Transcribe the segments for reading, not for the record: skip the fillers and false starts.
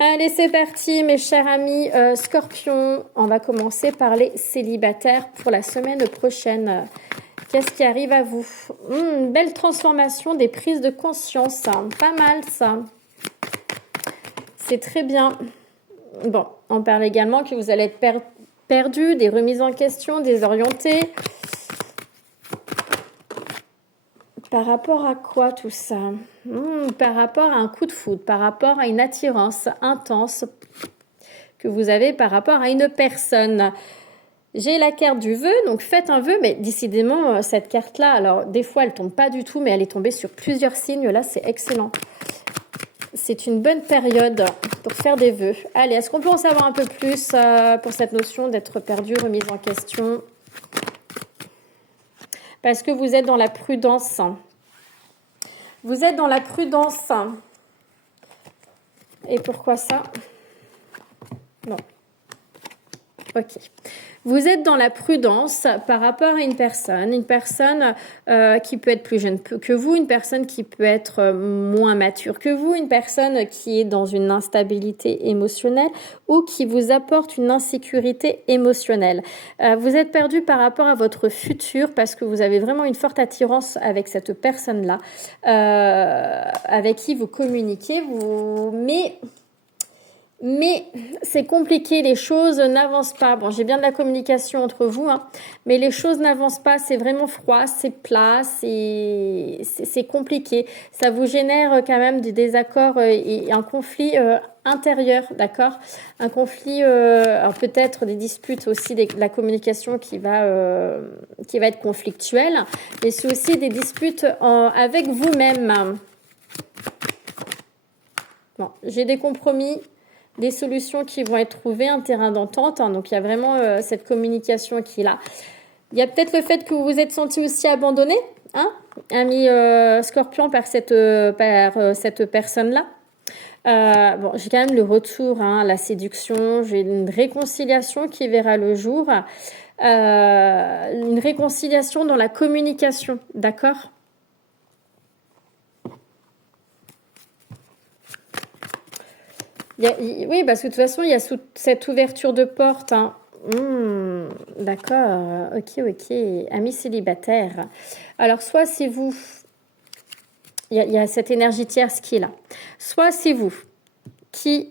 Allez, c'est parti, mes chers amis Scorpion. On va commencer par les célibataires pour la semaine prochaine. Qu'est-ce qui arrive à vous? Une belle transformation, des prises de conscience. Hein. Pas mal, ça. C'est très bien. Bon, on parle également que vous allez être perdu, des remises en question, désorienté. Par rapport à quoi tout ça? Par rapport à un coup de foudre, par rapport à une attirance intense que vous avez par rapport à une personne. J'ai la carte du vœu, donc faites un vœu, mais décidément, cette carte-là, alors des fois, elle tombe pas du tout, mais elle est tombée sur plusieurs signes. Là, c'est excellent. C'est une bonne période pour faire des vœux. Allez, est-ce qu'on peut en savoir un peu plus pour cette notion d'être perdu, remise en question? Parce que vous êtes dans la prudence. Vous êtes dans la prudence. Et pourquoi ça? Non. Ok. Vous êtes dans la prudence par rapport à une personne qui peut être plus jeune que vous, une personne qui peut être moins mature que vous, une personne qui est dans une instabilité émotionnelle ou qui vous apporte une insécurité émotionnelle. Vous êtes perdu par rapport à votre futur parce que vous avez vraiment une forte attirance avec cette personne-là, avec qui vous communiquez, mais c'est compliqué, les choses n'avancent pas. Bon, j'ai bien de la communication entre vous, hein, mais les choses n'avancent pas, c'est vraiment froid, c'est plat, c'est compliqué. Ça vous génère quand même des désaccords et un conflit intérieur, d'accord? Un conflit, alors peut-être des disputes aussi, de la communication qui va être conflictuelle, mais c'est aussi des disputes avec vous-même. Bon, j'ai des compromis, des solutions qui vont être trouvées, un terrain d'entente. Hein, donc, il y a vraiment cette communication qui est là. Il y a peut-être le fait que vous vous êtes senti aussi abandonné, hein, ami Scorpion, par cette personne-là. Bon, j'ai quand même le retour, hein, la séduction. J'ai une réconciliation qui verra le jour. Une réconciliation dans la communication, d'accord ? Oui, parce que de toute façon, il y a cette ouverture de porte. Hein. D'accord, ok. Amis célibataires. Alors, soit c'est vous, il y a cette énergie tierce qui est là. Soit c'est vous qui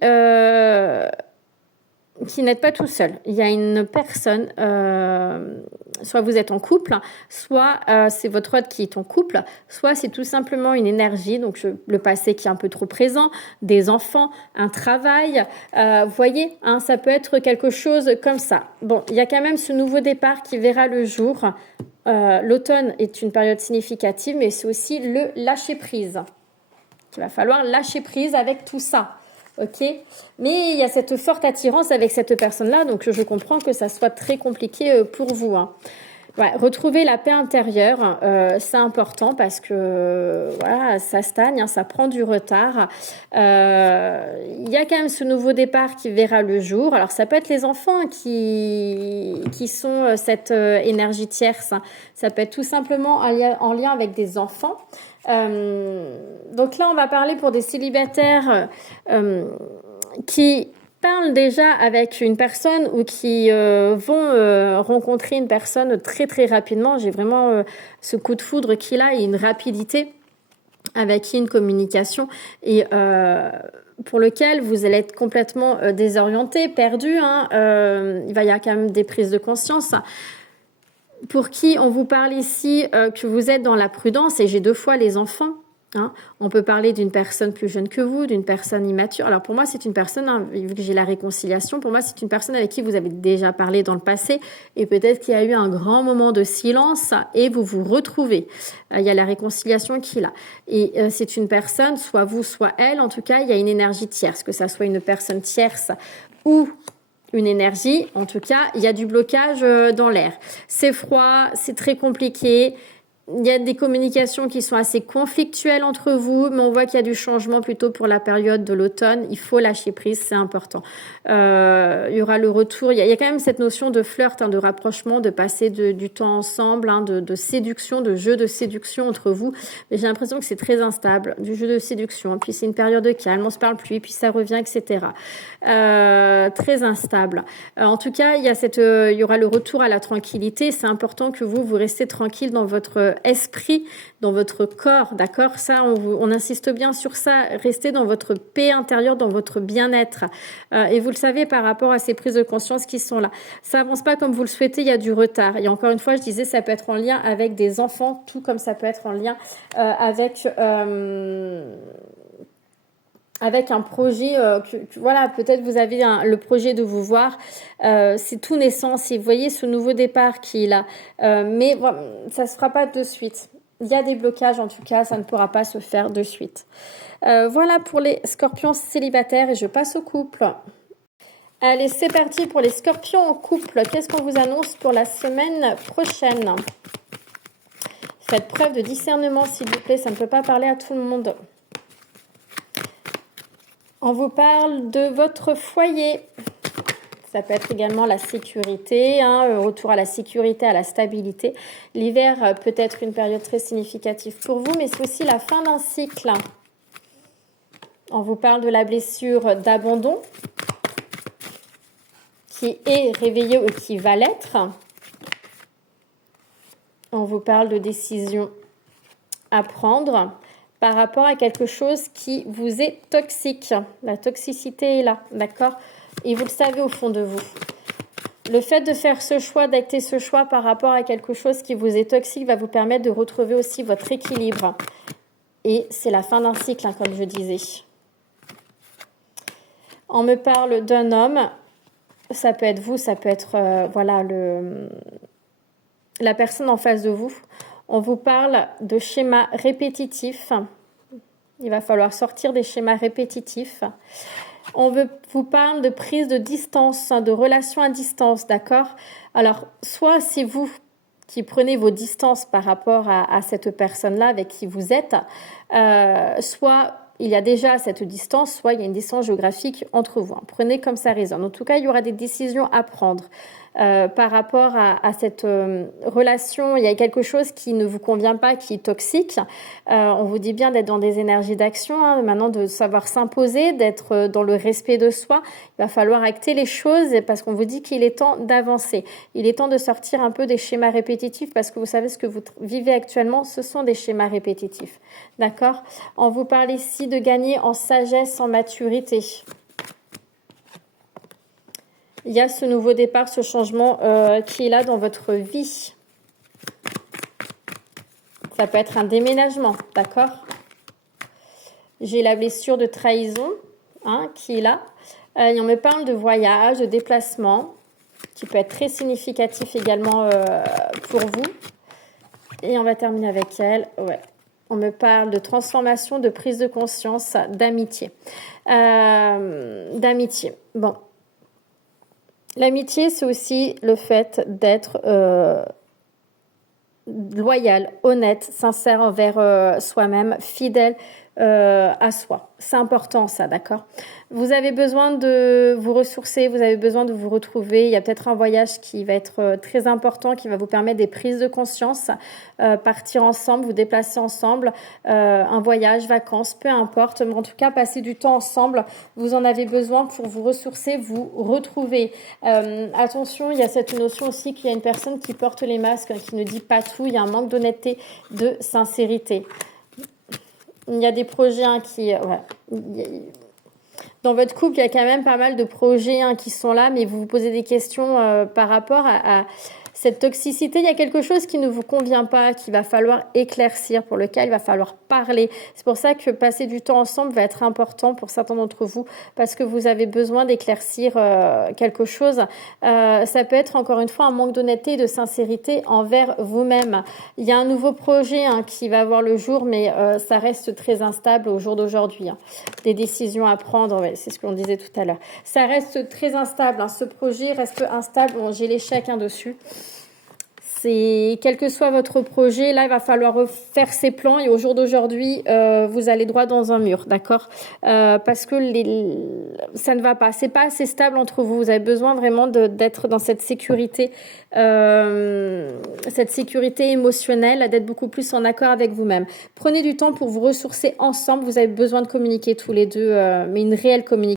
n'êtes pas tout seul. Il y a une personne, soit vous êtes en couple, soit c'est votre autre qui est en couple, soit c'est tout simplement une énergie, donc le passé qui est un peu trop présent, des enfants, un travail. Vous voyez, hein, ça peut être quelque chose comme ça. Bon, il y a quand même ce nouveau départ qui verra le jour. L'automne est une période significative, mais c'est aussi le lâcher-prise. Il va falloir lâcher prise avec tout ça. Ok, mais il y a cette forte attirance avec cette personne-là, donc je comprends que ça soit très compliqué pour vous. Hein. Ouais, retrouver la paix intérieure, c'est important parce que voilà, ça stagne, hein, ça prend du retard. Il y a quand même ce nouveau départ qui verra le jour. Alors ça peut être les enfants qui sont cette énergie tierce. Hein. Ça peut être tout simplement en lien avec des enfants. Donc là, on va parler pour des célibataires qui parlent déjà avec une personne ou qui vont rencontrer une personne très très rapidement. J'ai vraiment ce coup de foudre qu'il a et une rapidité avec qui une communication et pour lequel vous allez être complètement désorienté, perdu. Hein, il va y avoir quand même des prises de conscience. Pour qui on vous parle ici que vous êtes dans la prudence, et j'ai deux fois les enfants. Hein. On peut parler d'une personne plus jeune que vous, d'une personne immature. Alors pour moi, c'est une personne, hein, vu que j'ai la réconciliation, pour moi, c'est une personne avec qui vous avez déjà parlé dans le passé et peut-être qu'il y a eu un grand moment de silence et vous vous retrouvez. Il y a la réconciliation qui est là. Et c'est une personne, soit vous, soit elle, en tout cas, il y a une énergie tierce, que ça soit une personne tierce ou une énergie, en tout cas, il y a du blocage dans l'air. C'est froid, c'est très compliqué. il y a des communications qui sont assez conflictuelles entre vous, mais on voit qu'il y a du changement plutôt pour la période de l'automne. Il faut lâcher prise, c'est important. Il y aura le retour. Il y a quand même cette notion de flirt, de rapprochement, de passer du temps ensemble, de séduction, de jeu de séduction entre vous. Mais j'ai l'impression que c'est très instable, du jeu de séduction. Puis c'est une période de calme, on se parle plus, puis ça revient, etc. Très instable. En tout cas, il y aura le retour à la tranquillité. C'est important que vous restez tranquille dans votre esprit, dans votre corps, d'accord? Ça, on insiste bien sur ça. Restez dans votre paix intérieure, dans votre bien-être. Et vous le savez par rapport à ces prises de conscience qui sont là. Ça avance pas comme vous le souhaitez, il y a du retard. Et encore une fois, je disais, ça peut être en lien avec des enfants, tout comme ça peut être en lien avec un projet, voilà, peut-être vous avez le projet de vous voir, c'est tout naissant, si vous voyez ce nouveau départ qui est là, mais voilà, ça ne se fera pas de suite. Il y a des blocages en tout cas, ça ne pourra pas se faire de suite. Voilà pour les scorpions célibataires et je passe au couple. Allez, c'est parti pour les scorpions en couple. Qu'est-ce qu'on vous annonce pour la semaine prochaine? Faites preuve de discernement s'il vous plaît, ça ne peut pas parler à tout le monde. On vous parle de votre foyer. Ça peut être également la sécurité, retour à la sécurité, à la stabilité. L'hiver peut être une période très significative pour vous, mais c'est aussi la fin d'un cycle. On vous parle de la blessure d'abandon qui est réveillée ou qui va l'être. On vous parle de décision à prendre par rapport à quelque chose qui vous est toxique. La toxicité est là, d'accord? Et vous le savez au fond de vous. Le fait de faire ce choix, d'acter ce choix par rapport à quelque chose qui vous est toxique va vous permettre de retrouver aussi votre équilibre. Et c'est la fin d'un cycle, comme je disais. On me parle d'un homme. Ça peut être vous, ça peut être la personne en face de vous. On vous parle de schémas répétitifs. Il va falloir sortir des schémas répétitifs. Vous parle de prise de distance, de relation à distance, d'accord? Alors, soit c'est vous qui prenez vos distances par rapport à cette personne-là avec qui vous êtes, soit il y a déjà cette distance, soit il y a une distance géographique entre vous. Prenez comme ça résonne. En tout cas, il y aura des décisions à prendre. Par rapport à cette relation, il y a quelque chose qui ne vous convient pas, qui est toxique. On vous dit bien d'être dans des énergies d'action, maintenant de savoir s'imposer, d'être dans le respect de soi. Il va falloir acter les choses parce qu'on vous dit qu'il est temps d'avancer. Il est temps de sortir un peu des schémas répétitifs parce que vous savez ce que vous vivez actuellement, ce sont des schémas répétitifs. D'accord? On vous parle ici de gagner en sagesse, en maturité. Il y a ce nouveau départ, ce changement qui est là dans votre vie. Ça peut être un déménagement, d'accord? J'ai la blessure de trahison qui est là. Et on me parle de voyage, de déplacement, qui peut être très significatif également pour vous. Et on va terminer avec elle. Ouais. On me parle de transformation, de prise de conscience, d'amitié. D'amitié. Bon. L'amitié, c'est aussi le fait d'être loyal, honnête, sincère envers soi-même, fidèle à soi. C'est important ça, d'accord? Vous avez besoin de vous ressourcer, vous avez besoin de vous retrouver. Il y a peut-être un voyage qui va être très important, qui va vous permettre des prises de conscience, partir ensemble, vous déplacer ensemble, un voyage, vacances, peu importe. Mais en tout cas, passer du temps ensemble, vous en avez besoin pour vous ressourcer, vous retrouver. Attention, il y a cette notion aussi qu'il y a une personne qui porte les masques, qui ne dit pas tout. Il y a un manque d'honnêteté, de sincérité. Il y a des projets qui... Dans votre couple, il y a quand même pas mal de projets qui sont là, mais vous vous posez des questions par rapport à cette toxicité. Il y a quelque chose qui ne vous convient pas, qu'il va falloir éclaircir, pour lequel il va falloir parler. C'est pour ça que passer du temps ensemble va être important pour certains d'entre vous, parce que vous avez besoin d'éclaircir quelque chose. Ça peut être encore une fois un manque d'honnêteté et de sincérité envers vous-même. Il y a un nouveau projet qui va voir le jour, mais ça reste très instable au jour d'aujourd'hui. Des décisions à prendre, c'est ce qu'on disait tout à l'heure. Ça reste très instable, ce projet reste instable. Bon, j'ai l'échec dessus. c'est quel que soit votre projet, là, il va falloir refaire ses plans et au jour d'aujourd'hui, vous allez droit dans un mur, d'accord? Parce que ça ne va pas. C'est pas assez stable entre vous. Vous avez besoin vraiment d'être dans cette sécurité émotionnelle, d'être beaucoup plus en accord avec vous-même. Prenez du temps pour vous ressourcer ensemble. Vous avez besoin de communiquer tous les deux, mais une réelle communication.